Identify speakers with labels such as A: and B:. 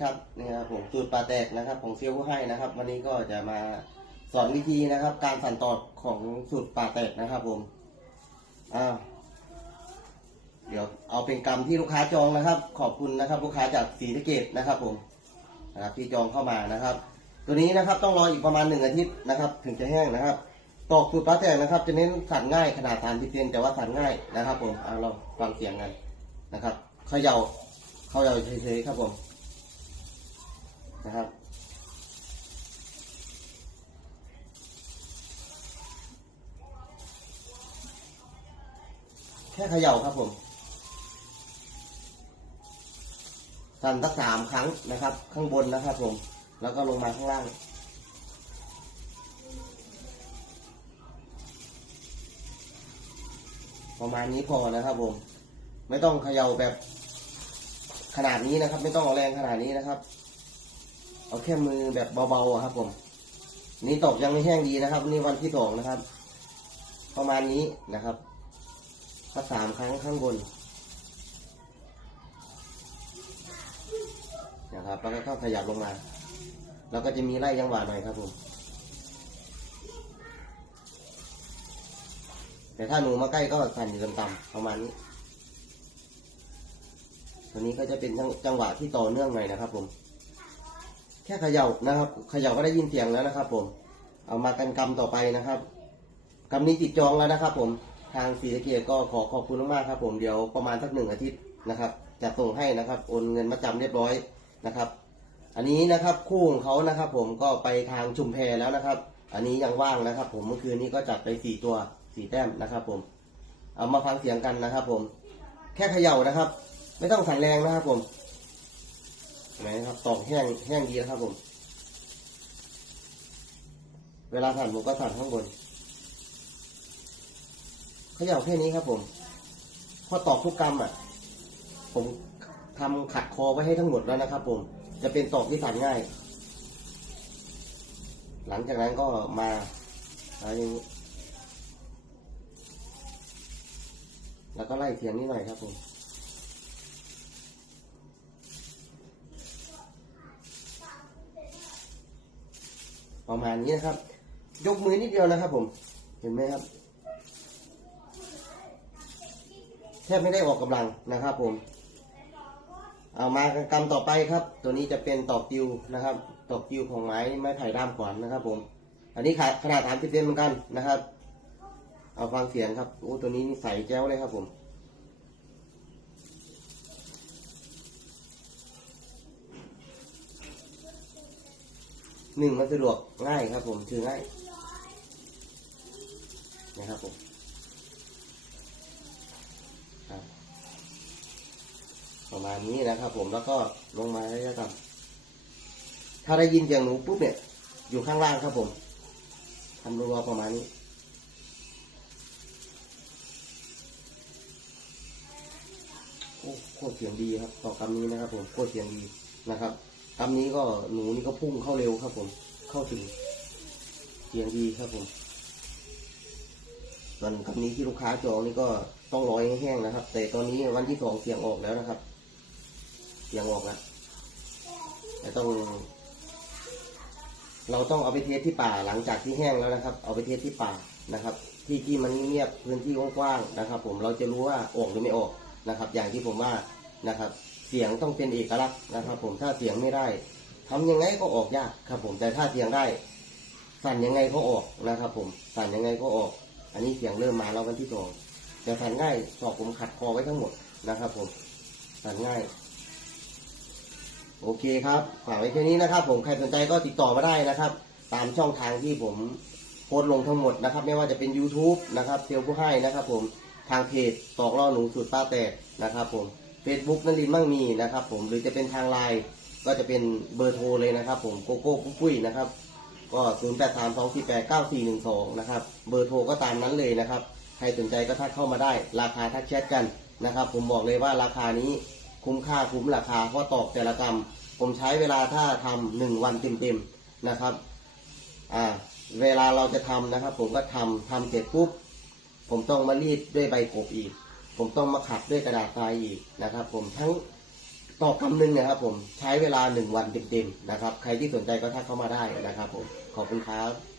A: ครับนี่ครับผมสูตรปลาแตกนะครับของเซียวผู้ให้นะครับ วันนี้ก็จะมาสอนวิธีนะครับ การสั่นตอดของสูตรปลาแตกนะครับผมอ้าวเดี๋ยวเอาเป็นกรรมที่ลูกค้าจองนะครับ ขอบคุณนะครับ ลูกค้าจากศรีสะเกดนะครับ ผมนะครับที่จองเข้ามานะครับ ตัวนี้นะครับต้องรออีกประมาณหนึ่งอาทิตย์นะครับ ถึงจะแห้งนะครับ ตอกสูตรปลาแตกนะครับ จะเน้นสั่นง่ายขนาดสามสิบเซนแต่ว่าสั่นง่ายนะครับ ผมเอาเราฟังเสียงกันนะครับเขย่าเขย่าเฉยๆครับผม นะครับ แค่เขย่าครับผมสั่นสักสามครั้งนะครับ ข้างบนนะครับผม แล้วก็ลงมาข้างล่างประมาณนี้พอนะครับผม ไม่ต้องเขย่าแบบขนาดนี้นะครับ ไม่ต้องเอาแรงขนาดนี้นะครับ เอาแค่มือแบบเบาๆครับ ผม นี่ตกยังไม่แห้งดีนะครับนี่วันที่สองนะครับ ประมาณนี้นะครับสักสามครั้งข้างบนนะครับแล้วก็เข้าขยับลงมา แล้วก็จะมีไล่ยังหวะหน่อยครับผมแต่ถ้าหนูมาใกล้ก็สั่นอยู่ต่ำๆประมาณนี้ตัวนี้ก็จะเป็นจังหวะที่ต่อเนื่องหน่อยนะครับผม ค่เขย่านะครับเขย่าก็ได้ยินเสียงแล้วนะครับ ผม เอามากันกรรมต่อไปนะครับกรรมนี้ติดจองแล้วนะครับ ผมทางศรีสะเกษก็ขอขอบคุณมากๆครับ ผมเดี๋ยวประมาณสักหนึ่งอาทิตย์นะครับ จะส่งให้นะครับโอนเงินมาจำเรียบร้อยนะครับ อันนี้นะครับคู่ของเขานะครับ ผมก็ไปทางชุมแพแล้วนะครับ อันนี้ยังว่างนะครับ ผมเมื่อคืนนี้ก็จัดไปสี่ตัวสี่แต้มนะครับ ผม เอามาฟังเสียงกันนะครับ ผม แค่เขย่านะครับ ไม่ต้องสั่นแรงนะครับ ผม เห็นไหมครับตอกแห้งแห้งดีครับผม เวลาสั่นผมก็สั่นข้างบนเขย่าแค่นี้ครับผมพอตอกทุกกรรมอะ ผมทำขัดคอไว้ให้ทั้งหมดแล้วนะครับ ผม จะเป็นตอกที่สั่นง่าย หลังจากนั้นก็มาอะไรอย่างนี้แล้วก็ไล่เสียงนิดหน่อยครับผม ประมาณนี้นะครับ ยกมือนิดเดียวนะครับผม เห็นไหมครับ แทบไม่ได้ออกกำลังนะครับ ผม เอามากรรมต่อไปครับ ตัวนี้จะเป็นตอกติวนะครับ ตอกติวของไม้ไม้ไผ่ด้ามขวานนะครับ ผม อันนี้ขาดขนาดสามสิบเซนเหมือนกันนะครับ เอาฟังเสียงครับโอ้ตัวนี้นี่ใสแจ้วเลยครับผม หนึ่งมันสะดวกง่ายครับผมถือง่ายนะครับผมครับประมาณนี้นะครับผมแล้วก็ลงมาแล้วจะทำถ้าได้ยินเสียงหนูปุ๊บเนี่ย อยู่ข้างล่างครับผมทำรัวๆประมาณนี้โอ้โคตรเสียงดีครับต่อกำนี้นะครับผมโคตรเสียงดีนะครับ กำนี้ก็หนูนี่ก็พุ่งเข้าเร็วครับ ผม เข้าถึงเสียงดีครับผมส่วนกำนี้ที่ลูกค้าจองนี่ก็ต้องรอให้แห้งนะครับ แต่ตอนนี้วันที่สองเสียงออกแล้วนะครับ เสียงออกแล้วแต่ต้อง เราต้องเอาไปเทสที่ป่าหลังจากที่แห้งแล้วนะครับ เอาไปเทสที่ป่านะครับ ที่ที่มันเงียบพื้นที่กว้างๆนะครับ ผมเราจะรู้ว่าออกหรือไม่ออกนะครับ อย่างที่ผมว่านะครับ เสียงต้องเป็นเอกลักษณ์นะครับ ผมถ้าเสียงไม่ได้ทำยังไงก็ออกยากครับ ผมแต่ถ้าเสียงได้ สั่นยังไงก็ออกนะครับ ผมสั่นยังไงก็ออก อันนี้เสียงเริ่มมาแล้ววันที่สองแต่สั่นง่ายสอบผมขัดคอไว้ทั้งหมดนะครับ ผมสั่นง่ายโอเคครับฝากไว้แค่นี้นะครับ ผมใครสนใจก็ติดต่อมาได้นะครับ ตามช่องทางที่ผมโพสลงทั้งหมดนะครับ ไม่ว่าจะเป็น YouTube นะครับเซลลผู้ให้นะครับ ผมทางเพจตอกล่อหนูสุดป้าแตกนะครับ ผม Facebook นั่นลินมั่งมีนะครับ ผมหรือจะเป็นทางไลน์ก็จะเป็นเบอร์โทรเลยนะครับ ผมโกโก้ปุ้ปุ้ยนะครับ ก็0 8 3 2 4 8 9 4 1 2นะครับเบอร์โทรก็ตามนั้นเลยนะครับใครสนใจก็ทักเข้ามาได้ ราคาทักแชทกันนะครับ ผมบอกเลยว่าราคานี้คุ้มค่าคุ้มราคาเพราะตอกแต่ละกรรม ผมใช้เวลาถ้าทำหนึ่งวันเต็มๆนะครับอ่าเวลาเราจะทำนะครับ ผมก็ทำทำเสร็จปุ๊บผมต้องมารีดด้วยใบกบอีก ผมต้องมาขัดด้วยกระดาษทรายอีกนะครับ ผมทั้งต่อกำหนึ่งนะครับ ผมใช้เวลาหนึ่งวันเต็มๆนะครับ ใครที่สนใจก็ทักเข้ามาได้นะครับ ผมขอบคุณครับ